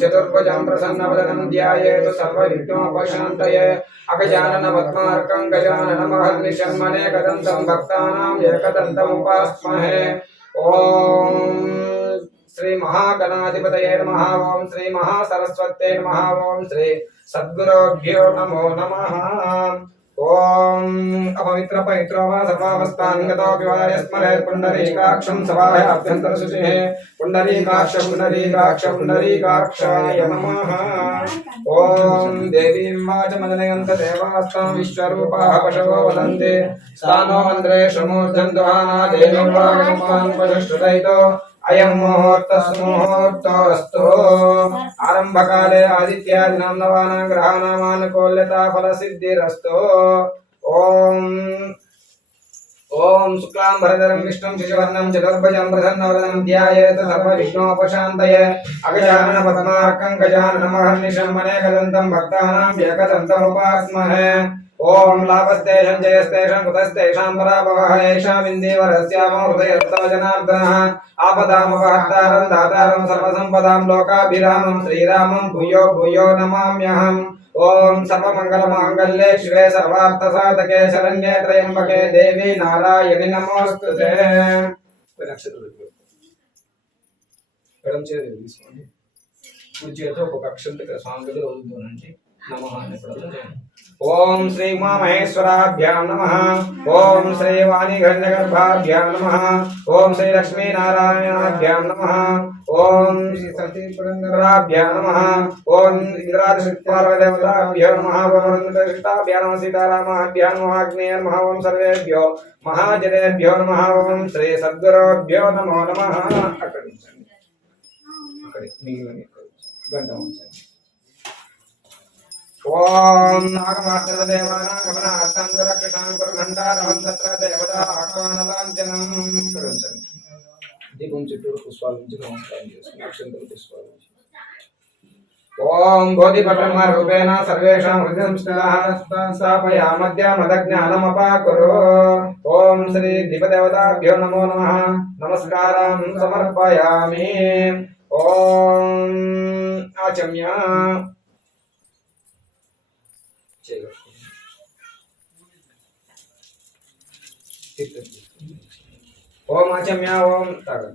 चतुर्भुजं प्रसन्नवदनं ध्यायेत् सर्वविघ्नोपशान्तये अगजाननपद्मार्कं गजाननमहर्निशन्मनेकदन्तं भक्तानाम् एकदन्तमुपास्महे ॐ श्री महागणाधिपतये नमः ॐ श्री महासरस्वत्यै नमः ॐ श्री सद्गुरुभ्यो नमो नमः। ओम अपवित्र पवित्रो वा सर्वावस्थाङ्गतो विवाय स्मरे पुण्डरीकाक्षं अभ्यन्तरशुचिः पुण्डरीकाक्ष पुण्डरीकाक्ष पुण्डरीकाक्षाय नमः। ॐ देवीं वाचमजनयन्त देवास्तां विश्वरूपाः पशवो वदन्ति। सा नो दुहाना देवीं वा पशुश्रुतयितो అయమూర్తస్మూర్తస్తు ఆరంభకాలే ఆదిత్యాదినందవానాం గ్రహానామాన్ కోల్యతాఫల సిద్ధిరస్తు ఓం ఓం శుక్లాం భరధరం విష్ణుం శిశువర్ణం చతుర్భుజం ప్రసన్నవదనం ధ్యాయేత సర్వవిఘ్నోపశాంతయ అగజానన పద్మార్కం గజానన మహర్నిశం అనేకదంతం భక్తానాం ఏకదంతముపాస్మహే ఓం లాభస్తేషం జయస్తేషం కృతస్తేషాం పరాభవః ఏషాం ఇందేవరస్యామో హృదయస్తో జనార్దనः ఆపదామవహర్తారం దాతారం సర్వసంపదాం లోకాభిరామం శ్రీరామం భూయో భూయో నమామ్యహం. ఓం సర్వమంగళమాంగళ్యే శివే సర్వార్థసాధకే శరణ్యే త్రయంబకే దేవి నారాయణి నమోస్తుతే ఎడం చేతి తీసుకోండి. కుర్చీతో ఒక్కొక్క నమ అని కూడా ఓం శ్రీ ఉమామహేశ్వరాభ్యాం నమ ఓం శ్రీ వాణిగండగర్భాభ్యాం నమ ఓం శ్రీ లక్ష్మీనారాయణాభ్యాం నమ ఓం శ్రీ సతీ పురంధరాభ్యాం నమ ఓం ఇంద్రాదిశక్తిపార్వదేవతాభ్యో నమ ఓం రుద్రశిష్టాభ్యా నమ సీతారామాభ్యా నమ ఆగ్నేయ నమ ఓం సర్వేభ్యో మహాజనేభ్యో నమ ఓం శ్రీ సద్గురోభ్యో నమో ఉంచండి దీపం చుట్టూరు పుష్పాలు నుంచి నమస్కారం చేసుకుని అక్షంతలు పుష్పాలు. ఓం బోధిపట్రమ రూపేణ సర్వేషాం హృదయం స్థాపయామద్య మదజ్ఞానమపాకురు ఓం శ్రీ దీపదేవతాభ్యో నమో నమ నమస్కారం సమర్పయామి ఓం ఆచమ్య ओम अचम्या ओम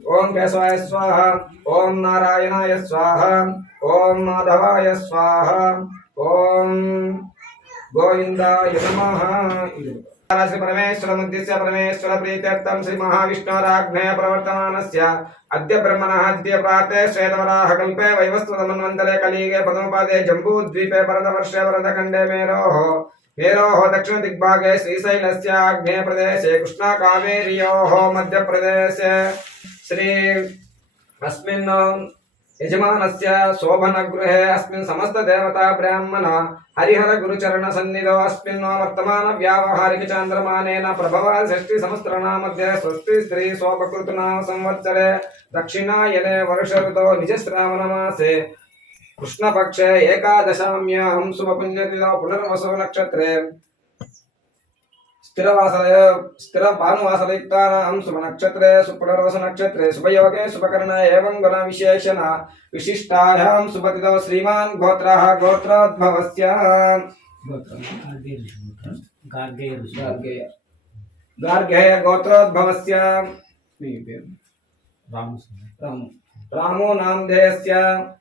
ओम केशवाय स्वाहा, ओम नारायणाय स्वाहा, ओम माधवाय स्वाहा, ओम गोविंदाय नमः। श्री परमेश्वर, मुद्दिश्य परमेश्वर प्रीत्यर्थम श्री महाविष्णुराज्ञय प्रवर्तमानस्य अद्य ब्रह्मणः अद्य प्रातः श्वेतवराह कल्पे वैवस्तुतमन्वन्तरे कलिगे पदमपादे जम्बूद्वीपे परदवर्षे वरदखण्डे मेरोः। మేరోः दक्षिणदिग्भागे श्रीशैलस्य आग्नेयप्रदेशे कृष्णाकावेर्योः मध्यप्रदेशे। श्री अस्मिन् यजमानस्य शोभनगृहे अस्मिन् समस्तदेवता ब्राह्मण हरिहरगुरुचरणसन्निधौ अस्मिन् वर्तमानव्यावहारिकचान्द्रमानेन प्रभवा षष्टिसहस्रनामध्ये स्वस्ति स्त्री स्वपकृतनाम संवत्सरे दक्षिणायने वर्षऋतौ निजश्रावणमासे कृष्णपक्षे एकादशाम्याहं शुभपुण्यतिथौ पुनर्वसु नक्षत्रे स्थिरवासय स्थिरभानुवासयुक्तानां शुभनक्षत्रे सुपुनर्वसु नक्षत्रे शुभयोगे शुभकर्ण एवं गुणविशेषण विशिष्टायां शुभतिथौ श्रीमान् गोत्रः गोत्रोद्भवस्य गार्गेय ऋषि गार्गेय गार्गेय गोत्रोद्भवस्य रामस्वामी रामो रामो नामधेयस्य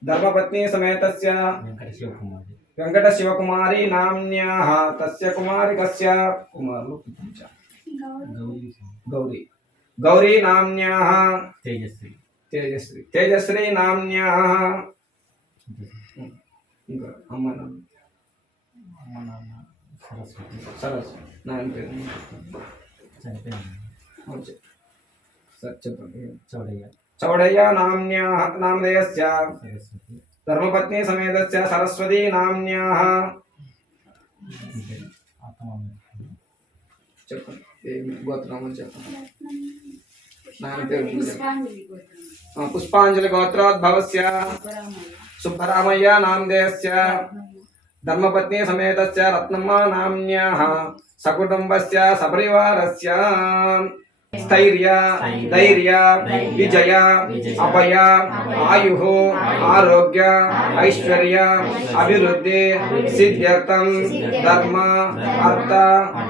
धर्मपत्नी समेतस्य వెంకట శివకుమార్ వెంకటశివకుమారి నామ్న్యాः తస్య కుమారికస్య కుమారులు పిలిపించ గౌరీ గౌరీ గౌరీ నామ్న్యాः తేజస్వి తేజశ్రీ తేజశ్రీ నామ్న్యాः ఇంకా అమ్మ నాన్న అమ్మ నాన్న సరస్వతి సరస్సు నాన్న పేరు చనిపోయింది అవును చెప్పు. సరే చెప్పండి చౌడయ్య చౌడయ్య నామ్న్యాः నామధేయస్య సరస్వతి ధర్మపత్ని సమేతస్య సరస్వతీ నామ్న్యాः అంటే ఆత్మ చెప్పండి ఏమి గోత్రం చెప్పండి నాన్న పేరు ముందు स्थर्य धैर्य विजय अभय आयु आरोग्य ऐश्वर्य अभिवृद्धि सिद्ध्यर्थ धर्म अर्थ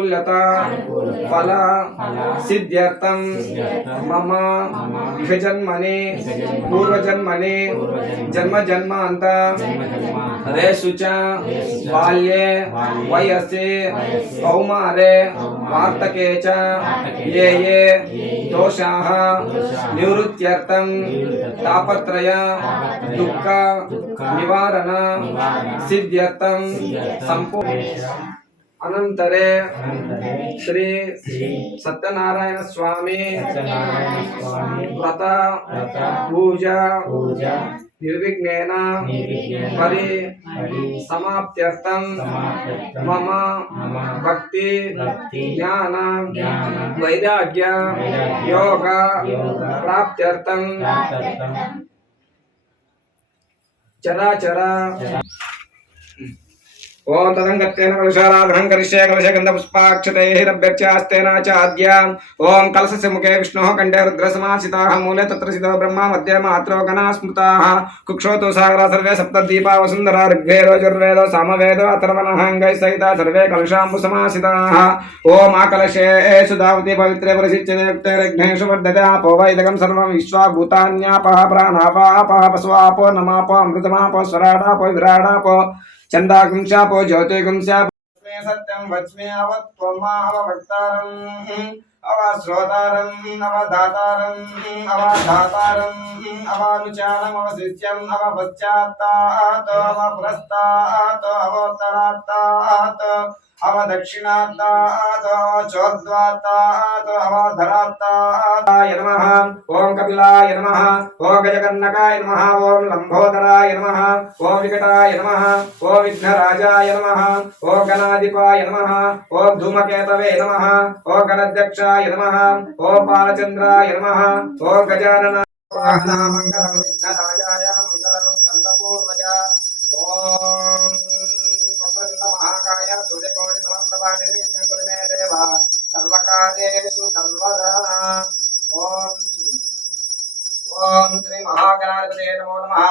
ఆనుకూల్యత ఫల సిద్ధ్యర్థం మమ ఇహ జన్మని పూర్వజన్మని జన్మ జన్మాంత రేషు చ బాల్యే వయసి కౌమారే వార్తకే చ ఏ ఏ దోషాః నివృత్త్యర్థం తాపత్రయ దుఃఖ నివారణ సిద్ధ్యర్థం సంపూ అనంతరే శ్రీ సత్యనారాయణ స్వామి వ్రత పూజ నిర్విఘ్నేన పరి సమాప్త్యర్థం మమ భక్తి జ్ఞాన వైరాగ్య యోగ ప్రాప్త్యర్థం చరాచర ओम तदंगत्तेन कलशाराधन करिष्ये कलशगन्धपुष्पाक्षतैरभ्यर्च्यास्तेन च आद्याम् ॐ कलशस्य मुखे विष्णोः कण्ठे रुद्रसमासिताः, मूले तत्र सितो ब्रह्मा मध्ये मातरो गणाः स्मृताः कुक्षोतो सागर सर्वे सप्त सप्तद्वीपा वसुन्धरा ऋग्वेदोजुर्वेदो सामवेदो अथर्वणः अङ्गैः सहित सर्वे कलशाम्बुसमासिताः। ॐ आकलशेषु धावति पवित्रे परिसिच्यते युक्ते यज्ञेषु वर्धते आपो वैदकं सर्व विश्वा भूतान्यापः प्राणापापः पशुवापो नमापो अमृतमापो स्वराडापो विराडापो। అమృతమాపో చందాకుంశాపో జ్యోతిగుంశాపో సత్యం వచ్మే అవత్వమావక్తారం అవశ్రోతారం అవధాతారం అవధాతారం అవానుచారం అవశిష్యం అవపశ్చాత్తాతో అవపురస్తాతో అవోత్తరాత్తాతో అవదక్షిణాత్తాతో చోద్వాత్తాతో అవధరాత్తాయ నమః ఓం కపిలాయ నమః ఓం గజకర్ణకాయ నమః ఓం లంబోదరాయ నమః ఓం వికటాయ నమః ఓం విఘ్నరాజాయ నమః ఓం గణాధిపాయ నమః ఓం ధూమకేతవే నమః ఓం గణాధ్యక్షాయ నమ. ఓం బాలచంద్రాయ నమః. ఓం గజానన మంగళం విఘ్నరాజాయ మంగళం స్కందపూర్వజ ఓం మహాకాయ సూర్యకోటి సమప్రభా నిర్విఘ్నం కురు దేవ. సర్వకార్యేషు సర్వదా. ఓం ఓం శ్రీ మహాగణాధిపతే నమో నమః.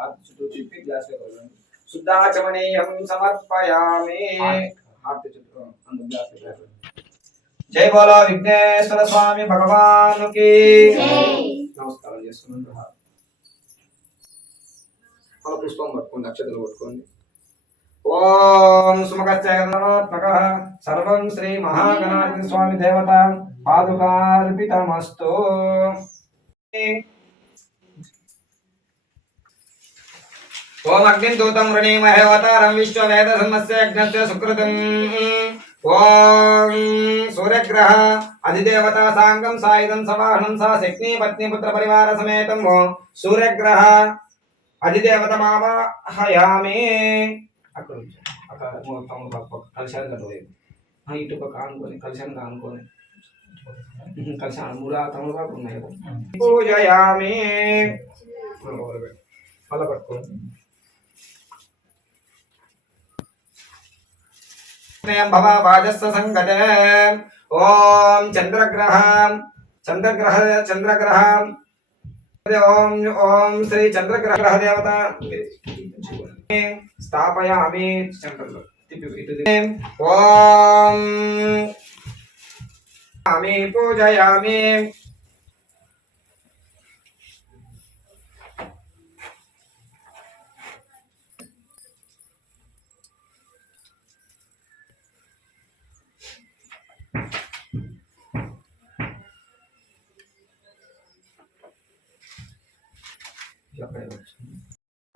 మంగళకర్పూర నీరాజనం దర్శయామి నీరాజన శ్రవణానంతరే శుద్ధాచమనీయం సమర్పయామి చుట్టూ జై బోలో విఘ్నేశ్వర స్వామి భగవానుకి నమస్కారం చేసుకున్నాను పుష్పం పట్టుకోండి నక్షత్రం పట్టుకోండి ఓం సుమగత్మక సర్వం శ్రీ మహాగణాధి స్వామి దేవత పాదుకార్పితమస్తు ఓం అగ్నిం దూతం వృణీమహే అవతారం విశ్వవేద ధర్మస్య యజ్ఞస్య సుకృతం. ఓం సూర్యగ్రహ అధిదేవత సాంగం సాయుధం సవాహనం సా శక్ని పత్ని పుత్ర పరివార సమేతం ఓం సూర్యగ్రహ అధిదేవత మావాహయామి అక్కడ. అక్కడ తమ్ముడు పక్క పక్క కలిశాన్ని కట్టలేదు ఇటు పక్క ఆనుకొని కలిశాన్ని ఆనుకొని. కలిశాను మూడు తమ్ముడు కదా. పూజయామి. అలా పట్టుకోండి भवाजस्व संगते। ओम चंद्रग्रह चंद्रग्रह चंद्रग्रह ओम ओम श्री चंद्रग्रह देवता। स्थापयामि ओम। आमि पूजयामि।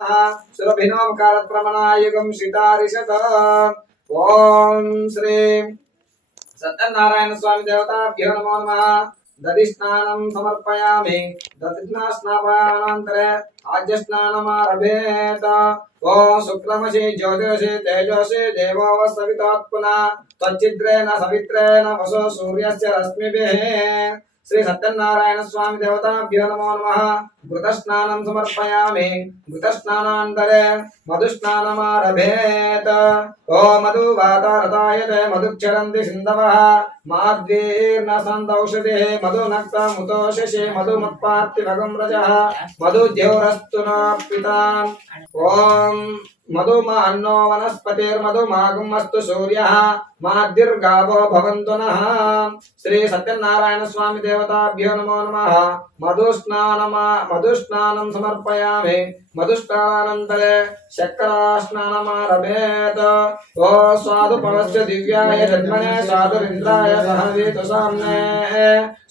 ఇటు తిప్పి. ఓం శ్రీ సత్యనారాయణ స్వామి దేవతాభ్యో నమో నమ దది సమర్పయామి దదిస్నా స్నాపయానంతరే ఆద్య స్నానమారభేత ఓం శుక్లమసి జ్యోతిరసి తేజోసి దేవోవ సవితాత్మన త్వచ్చిద్రేణ సవిత్రేణ వసో సూర్యస్య రశ్మిభిః శ్రీ సత్యనారాయణ స్వామి దేవతాభ్యో నమో నమ ఘృతస్నానం సమర్పయామి. ఘృతస్నానాంతరే మధుస్నానమారభేత. ఓ మధు వాతారతాయతే మధుక్షరంతి సింధవః. మాద్వీర్న సందౌషధి మధునక్త ముతోషసి మధుమత్పాత్తిభగం రజः. మధుద్యౌరస్తు న పితాం ఓం మధుమా అన్నో వనస్పతిర్మధుమాగమస్తు సూర్యः. మాద్యుర్గావో భవంతు నః. శ్రీ సత్యనారాయణ స్వామి దేవతాభ్యో నమో నమః. మధుస్నానమా మధుస్నానం సమర్పయామి మధుస్నానానంతరే శక్కరాస్నానమారభేత ఓ స్వాదు పవస్య దివ్యాయ జన్మనే స్వాదురింద్రాయ సహవీతు సామ్నే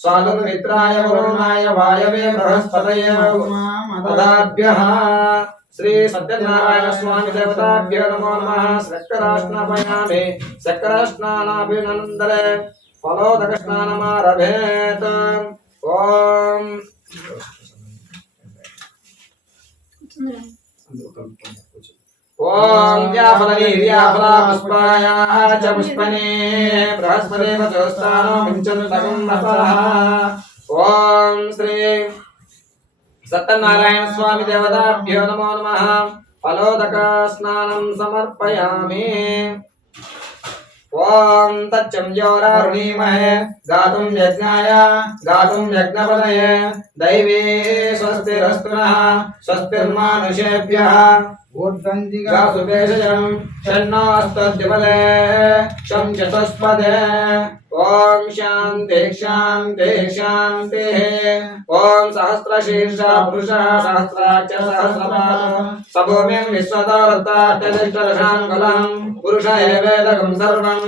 స్వాదుర్మిత్రాయ వరుణాయ వాయవే బృహస్పతయ పదాభ్యః శ్రీ సత్యనారాయణ స్వామి దేవతాభ్యో నమో నమ శక్కరాస్నాపయామి శక్కరాస్నానాభినందరే ఫలోదక స్నానమారభేత ఓం ఓం వ్యాఫలనీర్యాఫలా పుష్పాయా చ పుష్పనే బృహస్పదేవ దోస్తానో వించంతకం వసః ఓం శ్రీ సత్యనారాయణ స్వామి దేవతాభ్యో నమో నమః. ఫలోదక స్నానం సమర్పయామి. ॐ तच्चम्योरारुणीमहे गातुं यज्ञाय गातुं यज्ञपदये। दैवे स्वस्तिरस्तु नः स्वस्तिर्मानुषेभ्यः ऊर्ध्वञ्जिगासुपेशजम् षण्णोऽस्तद्युपदे शं चतुष्पदे। ఓం శాంతి శాంతి శాంతి. ఓం సహస్రశీర్ష పురుష సహస్రాక్ష సహస్రపాద. సభూమిం విశ్వతారత్తాష్టదశాంగులం పురుష ఏవేదకం సర్వం.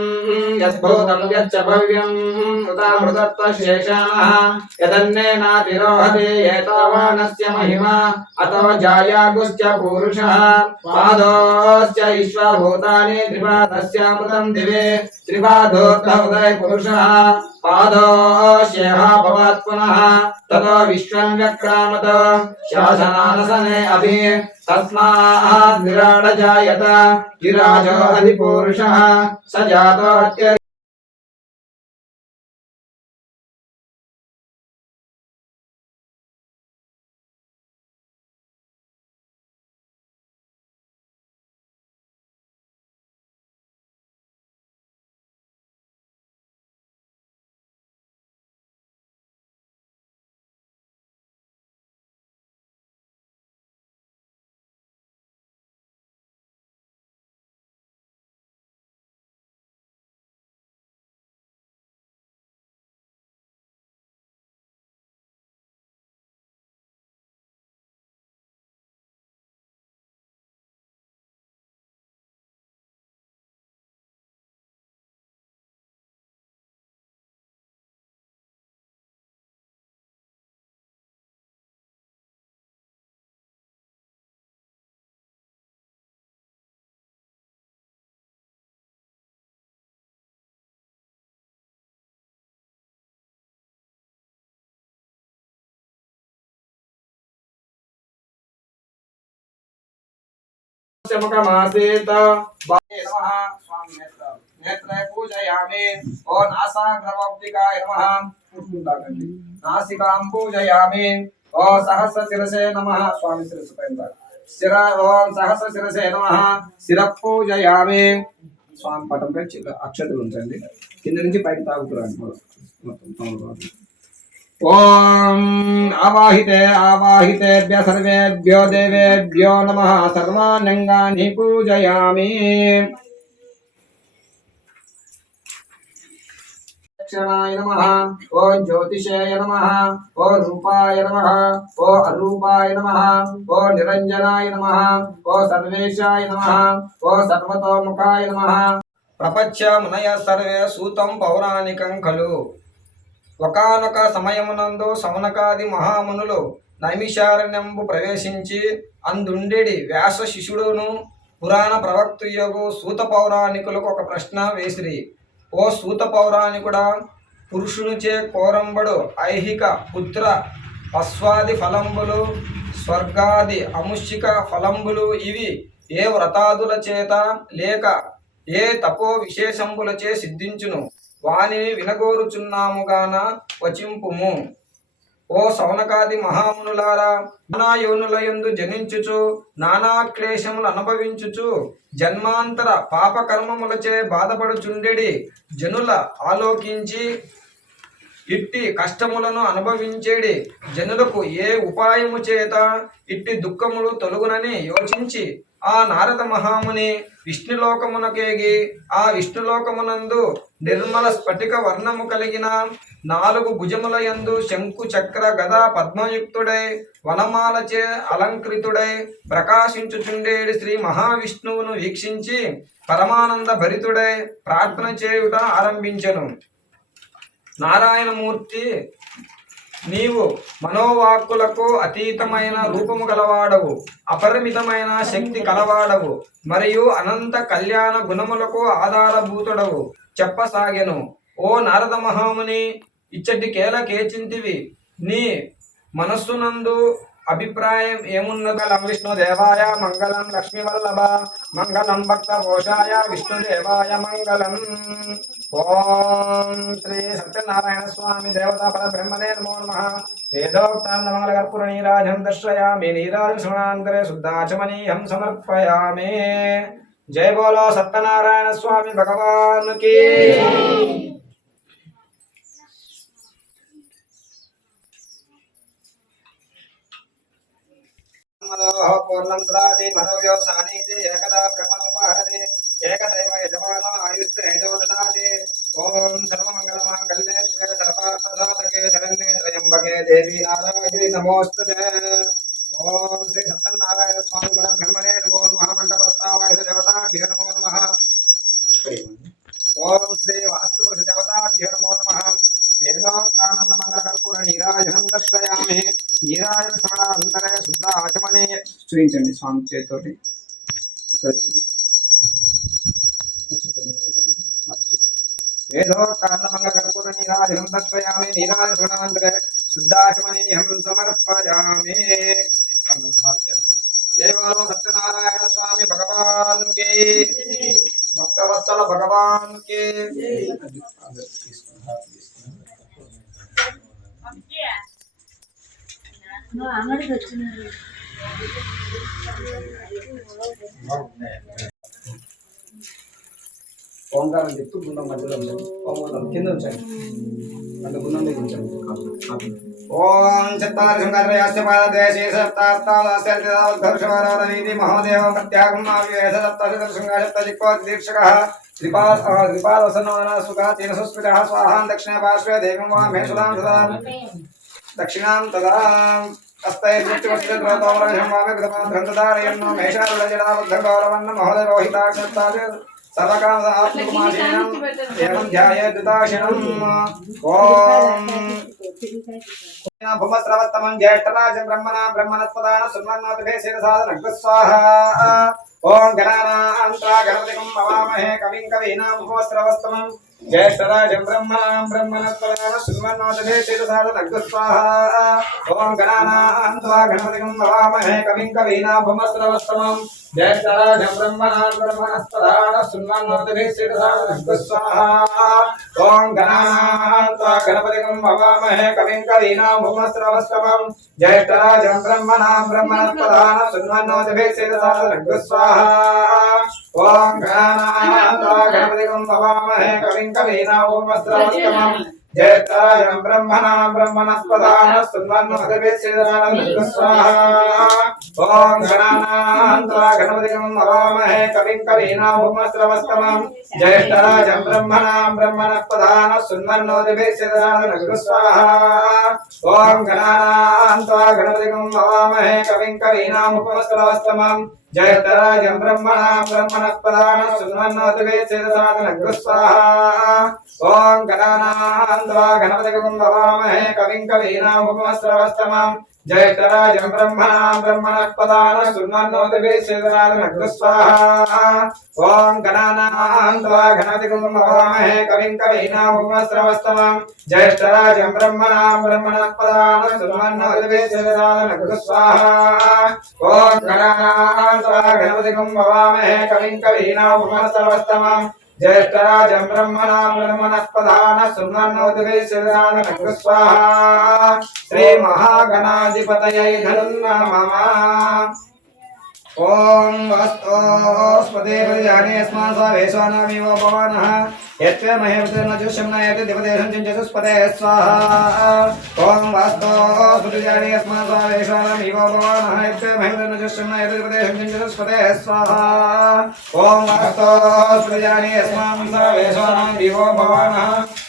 యద్భూతం యచ్చ భవ్యం. ఉదామృతత్వశేషానः యదన్నేనాతిరోహతి ఏతావానస్య మహిమా. అతో జాయాగుశ్చ పూరుషः. పాదోశ్చ విశ్వభూతాని త్రిపాదస్యామృతం దివే. త్రిపాదోక్త ఉదయ పురుష पुरुषः पादोऽस्यः भवत् पुनः शासनानसने अपि तस्मात् विराडजायत गिराजो अधिपुरुषः स जातोऽत्य అత్య ముఖమాసీత నమః. స్వామి నేత్ర నేత్రే పూజయామి. ఓ నాసాగ్రవప్తికాయ నమః. పూజుకుంటాకండి నాసికాం పూజయామి. ఓ సహస్ర శిరసే నమః. స్వామి శిరస్సు పైన శిర ఓం సహస్ర శిరసే నమః. శిర పూజయామి స్వామి పటంపై చిన్న అక్షతలు ఉంచండి కింద నుంచి పైకి తాగుతురండి మొత్తం తమలపాకు. ఓం ఆవాహితే ఆవాహితేభ్య సర్వేభ్యో దేవేభ్యో నమ సర్వానంగాని పూజయామి దక్షిణాయ నమ ఓ జ్యోతిషాయ నమ ఓ రూపాయ నమ ఓ అరూపాయ నమ ఓ నిరంజనాయ నమ ఓ సర్వేశాయ నమ ఓ సర్వతోముఖాయ నమ ప్రపంచ మునయ సర్వే సూతం పౌరాణికం ఖలు ఒకనొక సమయమునందు సౌనకాది మహామునులు నైమిషారణ్యంబు ప్రవేశించి అందుండెడి వ్యాస శిష్యుడును పురాణ ప్రవక్తయగు సూత పౌరాణికులకు ఒక ప్రశ్న వేసిరి. ఓ సూత పౌరాణికుడా పురుషునిచే కోరంబడు ఐహిక పుత్ర అశ్వాది ఫలంబులు స్వర్గాది అముష్యిక ఫలంబులు ఇవి ఏ వ్రతాదుల చేత లేక ఏ తపో విశేషంబులచే సిద్ధించును? వానిని వినగోరుచున్నాముగాన వచింపుము. ఓ సౌనకాది మహామునులారా నానా యోనులయందు జనించుచు నానా క్లేశములు అనుభవించుచు జన్మాంతర పాపకర్మములచే బాధపడుచుండెడి. జనుల ఆలోకించి ఇట్టి కష్టములను అనుభవించేడి. జనులకు ఏ ఉపాయము చేత ఇట్టి దుఃఖములు తొలుగునని యోచించి ఆ నారద మహాముని విష్ణులోకమునకేగి ఆ విష్ణులోకమునందు నిర్మల స్ఫటిక వర్ణము కలిగిన నాలుగు భుజముల యందు శంకు చక్ర గదా పద్మయుక్తుడై వనమాలచే అలంకృతుడై ప్రకాశించుచుండేడి శ్రీ మహావిష్ణువును వీక్షించి పరమానంద భరితుడై ప్రార్థన చేయుట ఆరంభించను. నారాయణమూర్తి నీవు మనోవాక్కులకు అతీతమైన రూపము గలవాడవు అపరిమితమైన శక్తి కలవాడవు మరియు అనంత కళ్యాణ గుణములకు ఆధారభూతుడవు. చెప్పసాగెను ఓ నారద మహాముని ఇచ్చటి కేల కేచింతివి నీ మనస్సునందు అభిప్రాయం ఏమున్నదలం విష్ణుదేవాయ మంగళం లక్ష్మీవల్లభ మంగళం భక్త ఘోషాయ విష్ణుదేవాయ మంగళం. ఓం శ్రీ సత్యనారాయణ స్వామి దేవతా పర బ్రహ్మనే నమో నమ. వేదోక్తాన్న మంగళ కర్పూర నీరాజం దర్శయామి నీరాజ సమాంతరే శుద్ధాచమనీయం సమర్పయామి. జయ బోలో సత్యనారాయణ స్వామి భగవాన్కి పూర్ణం దదాతి మనవ్యోసానీతి ఏకదా బ్రహ్మణోపహరతి ఏకదైవ ఓం సర్వమంగళమాంగళ్యే శివే సర్వార్థసాధకే శరణ్యే త్రయంబకే దేవి నారాయణి నమోస్తుతే ఓం శ్రీ సత్యనారాయణ స్వామి గుణ బ్రహ్మణే నమో నమః మండపస్థావాయ నమో నమః ఓం శ్రీ వాస్తు పురుష దేవతాభ్యో నమో నమః వేదోక్తానంద మంగళ కర్పూర నీరాజనం దర్శయామి నీరాజన సమరాంతరే శుద్ధ ఆచమనే చూపించండి స్వామి చేతితోటి ఇక్కడ చూపించండి. వేదోక్తానంద మంగళ కర్పూర నీరాజనం దర్శయామి నీరాజన సమరాంతరే శుద్ధాచమనీయం సమర్పయామి జయ బోలో సత్యనారాయణ స్వామి భగవాన్కి భక్తవత్సల భగవాన్కి అంగడికి వచ్చినారు. ఓంకారం చెప్తూ గుండం మధ్యలో ఉంచండి ఓం కింద ఉంచండి అంటే గుండం మీద ఉంచండి ఓం చత్తారి శంకరయాస్య మహోదేవ ప్రత్యాగం ఆవ్యేష సప్తశత శృంగా సప్త స్వాహాం దక్షిణ పార్శ్వే దేవం సుధాం సుధాం దక్షిణాం తదా హస్తైర్ముక్తిమస్తిద్రోతోరహం వామే గౌరవన్న మహోదయ రోహితాక్షత్తాజ సర్వకామ జ్యేష్ఠరాజం బ్రహ్మణ బ్రహ్మణస్పదాన సున్మన్నోతిభే శిరసాధనస్వాహ ఓం గణానాంతా గణపతికం భవామహే కవిం కవీనాం భూమస్రవస్తమం జ్యేష్ఠరాజం బ్రహ్మణాం బ్రహ్మణస్పదాన సున్మన్నోతిభే శిరసాదన స్వాహ ఓం గణానాంతా గణపతికం భవామహే కవిం కవీనాం భూమస్రవస్తమం జ్యేష్ఠరాజం బ్రహ్మణాం బ్రహ్మణస్పదాన సున్మన్నోతిభే శిరసాదన స్వాహ ఓం గణానాంతా గణపతికం భవామహే కవిం కవీనాం భూమస్రవస్తమం జ్యేష్ఠరాజం బ్రహ్మణాం బ్రహ్మణస్పదాన సున్మన్నోతిభే శిరసాదన స్వాహ ఓం గణానాంతా గణపతికం భవామహే కవిం కవీనాం భూమస్రవస్తమం జ్యేష్ఠరాజం బ్రహ్మణాం బ్రహ్మణస్పదాన సున్మన్నోతిభే శిరసాదన స్వాహ ఓం బ్రహ్మణాం బ్రహ్మణస్పదాన స్వాహ. ఓం गणपतिकं नवामहे कविं कवीनामुपमश्रवस्तमं ज्येष्ठराजं ब्रह्मणां ब्रह्मणस्पदानः सुन्वन्नोदिभिर्सिदरानुस्वाहा ॐ गणानां त्वा गणपतिकं नवामहे कविं कवीनामुपमश्रवस्तमं जयतराजं ब्रह्मणां ब्रह्मणस्पदानः सुन्वन्नोदिभिर्सिदरानुस्वाहा ॐ गणानां त्वा गणपतिकं नवामहे कविं कवीनामुपमश्रवस्तमं జయకరాజం బ్రహ్మణా బ్రహ్మణస్పదాన సున్నోదిస్వాహా ఓం గణానాం త్వా గణాదిగుమహే కవిం కవీనాముమస్రవస్తమాం జ్యేష్ఠరాజం బ్రహ్మణా బ్రహ్మణస్పదాన సున్నోదిస్వాహా ఓం గణానాం త్వా గణపతిగుం భవామహే కవిం కవీనాముమస్రవస్తమాం वास्तोस्पतिजाने अस्मान् स्वावेशानामिव भवानः यत्वे महेवतेन ॐ वस्तोस्पदेपरिजाने यस्मान् स वेश्वानामेव भवानः। यत्त्वे महेपतिर्न जुष्यं न यत् दिवदेशं चिञ्चतुस्पदे स्वाहा। ॐ वस्तोस्पतिजाने यस्मान् स वेश्वानामेव भवानः। यत्त्वे महेपतिर्न जुष्यं न यत् दिवदेशं चिञ्चतुस्पदे स्वाहा। ॐ वस्तोस्पतिजाने यस्मान् स वेश्वानामेव भवानः।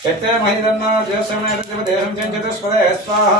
यत्त्वे महेपतिर्न जुष्यं न यत् दिवदेशं चिञ्चतुस्पदे स्वाहा।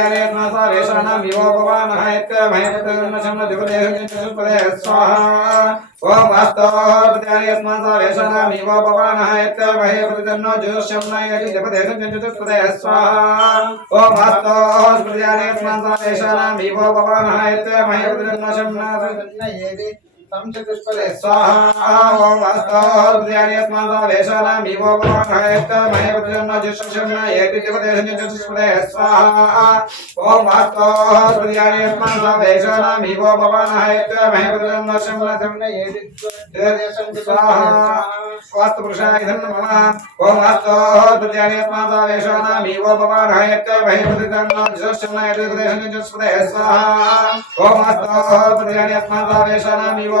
ేషాణం యువోపవానః మహేతన్న దివదేహ స్వాహా ఓం వాస్తోర్ధ్యాయస్మాన్ సా వేషాణం యువోపవానః మహే ప్రతిదన్నో జ్యోతిష్యం నయతి దివదేహ స్వాహా स्वाहा ओम अस्तोर्यास्मादावेशनामिवो गोमहेत महेपतिजन्म जुषशन्न एतिदेवदेशनिजुषस्पदे स्वाहा ओम अस्तोर्यास्मादावेशनामिवो भवनहेत महेपतिजन्म शम्लसन्न एतिदेवदेशं स्वाहा स्वास्थपुरुषाय धन्मः ओम अस्तोर्यास्मादावेशनामिवो भवनहेत ओम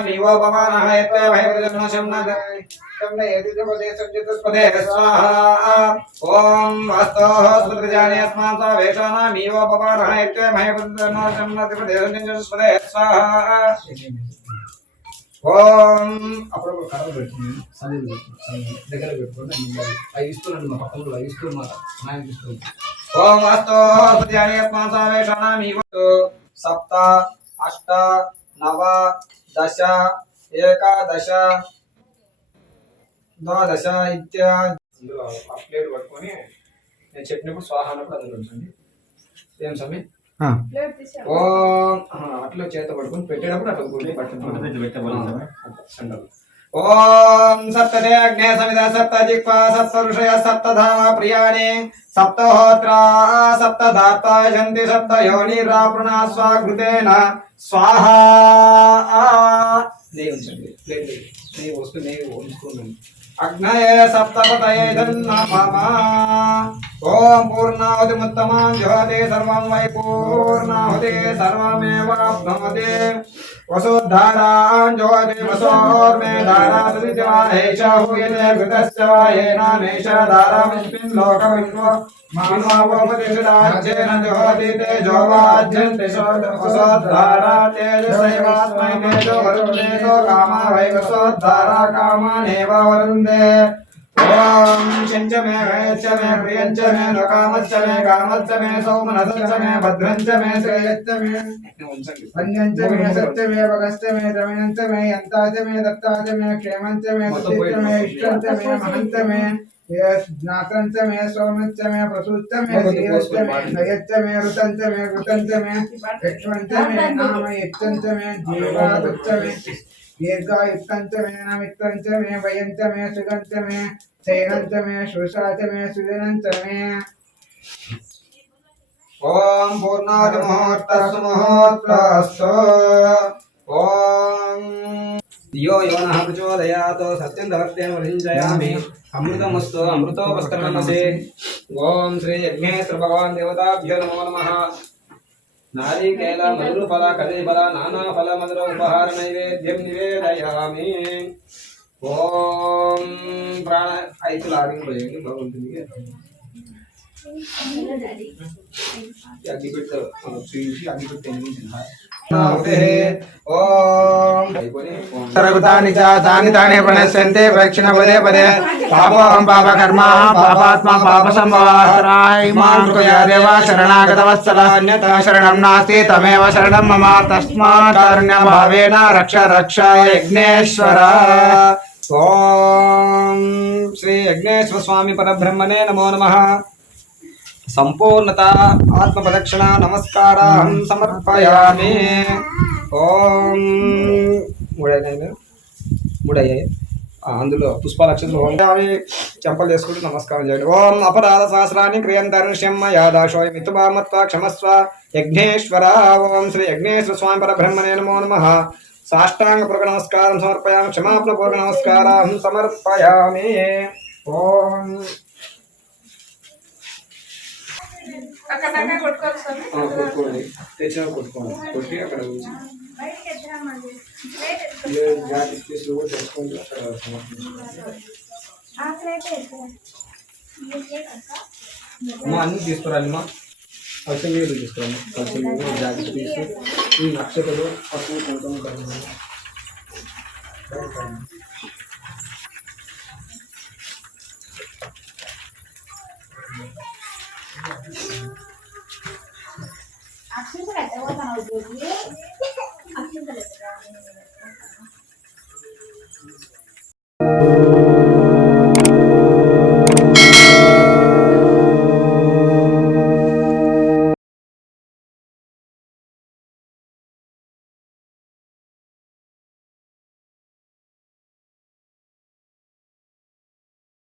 विवो भवान् हयत् महेपतन्नो चतुष्पदे स्वाहा ओम वास्तो प्रजानि यस्मासा वेशानां विवो भवान् हयत् महेपतन्नो चतुष्पदे स्वाहा ఓం అప్పుడప్పుడు కథలు పెట్టుకుని సన్నిధి పెట్టుకుని దగ్గర పెట్టుకోండి అవి ఇస్తున్నాను మా పక్కన అవి ఇస్తున్నారు ఆయన ఇస్తుంది ఓం వాస్తో సత్యాని యస్మాసావేషానామి సప్త అష్ట నవ దశ ఏకాదశ ద్వాదశ ఇత్యాది ప్లేట్ పట్టుకొని నేను చెప్పినప్పుడు స్వాహ అన్నప్పుడు అందులో ఉంచండి. ఏం సమయం ఓం అట్లా చేత పట్టుకొని పెట్టేటప్పుడు అట్లా గుడి పట్టుకుంటాం. ఓం సప్తదే అగ్నే సమిద సప్త జిహ్వా సప్త ఋషయ సప్త ధామ ప్రియాణి సప్తహోత్రా సప్త దాత్తా యజంతి సప్త యోనిరాపృణ స్వాగృతేన స్వాహా నెయ్యి ఉంచండి ప్లేట్ నెయ్యి వస్తూ నెయ్యి ఉంచుకోండి అగ్నయే సప్తపతయే ओम पूर्णाहुतिमुत्तमां जहते सर्वं वै पूर्णाहुते सर्वमेवाप्नोति वसोद्धारां जहते वसोर्मे धारा सुदिति वा एष हूयते घृतस्य वा येनामेष धारामिस्मिन् लोकमिन्वो। मानवोपतिषदाज्येन जहति तेजो वाज्यन्ते वसोद्धारा कामा वै वसोद्धारा कामानेव वरुन्दे వరుందే ఓం శంచ మే వేచ్చ మే ప్రియంచ మే నకామచ్చ మే కామచ్చ మే సౌమనసచ్చ మే భద్రంచ మే శ్రేయచ్చ మే వన్యంచ మే సత్య మే భగశ్చ మే ద్రవిణంచ మే యంతాచ మే దత్తాచ మే క్షేమంచ మే సుచిత్ర మే ఇష్టంచ మే మహంచ మే జ్ఞాత్రంచ మే సోమంచ మే ప్రసూచ్చ మే ధీరశ్చ మే నయచ్చ మే ఋతంచ మే కృతంచ మే యక్ష్మంచ మే నామ యచ్చంచ మే జీవాతుచ్చ మే దీర్ఘాయుక్తంచ మే నమిత్రంచ మే వయంచ మే సుగంచ మే శయనంచ మే శుషాచ మే సుజనంచ మే ఓం పూర్ణాది ముహూర్తస్సు ముహూర్తస్సు ఓం. యో యోనః ప్రచోదయాత్ సత్యం దవర్తేన వరించయామి అమృతమస్తు అమృతోపస్తమనసే ఓం శ్రీ యజ్ఞేశ్వర భగవాన్ దేవతాభ్యో నమో నమః నారీకేల మధుర ఫల కదలీఫల నానా ఫల మధుర ఉపహార నైవేద్యం నివేదయామి ఓం ప్రాణ అయితే లాగింగ్ పోయండి బాగుంటుంది? అగ్గి పెట్ట చూసి అగ్గి పెట్టే సర్వతాని తాని తాని ప్రణశ్యంతే ప్రక్షిణ పదే పదే. పాపోహం పాపకర్మ పాపాత్మ పాప శరణాగత వత్సల అన్యత శరణం నాస్తి తమేవ శరణం మమ తస్మాత్ భావేన రక్ష రక్ష యజ్ఞేశ్వర. ఓం శ్రీ యజ్ఞేశ్వర స్వామి పరబ్రహ్మణే నమో నమ. సంపూర్ణత ఆత్మప్రదక్షిణ నమస్కారం సమర్పయామి. ఓం. మూడైనా మూడయ్యాయి? అందులో పుష్పాలక్షలు ఓం. చెంపలు చేసుకుంటూ నమస్కారం చేయండి. ఓం అపరాధ సహస్రాన్ని క్రియంతరుష్యమ్మ యాదాశో మితుబామత్వ క్షమస్వ యజ్ఞేశ్వర. ఓం శ్రీ యజ్ఞేశ్వర స్వామి పరబ్రహ్మణే నమో నమ. సాష్టాంగ పూర్వక నమస్కారం సమర్పయామి క్షమాపణ పూర్వక నమస్కారం సమర్పయామి ఓం ఆ, కొట్టుకోండి. తెచ్చిన కొట్టుకోండి. కొట్టి फ़ंक्शन में रजिस्टर में फ़ंक्शन में जाकर पीस ये नक्शे को अपने कंट्रोल करना अक्षर से रहता है, वो तनाव जो भी है अक्षर से रहता है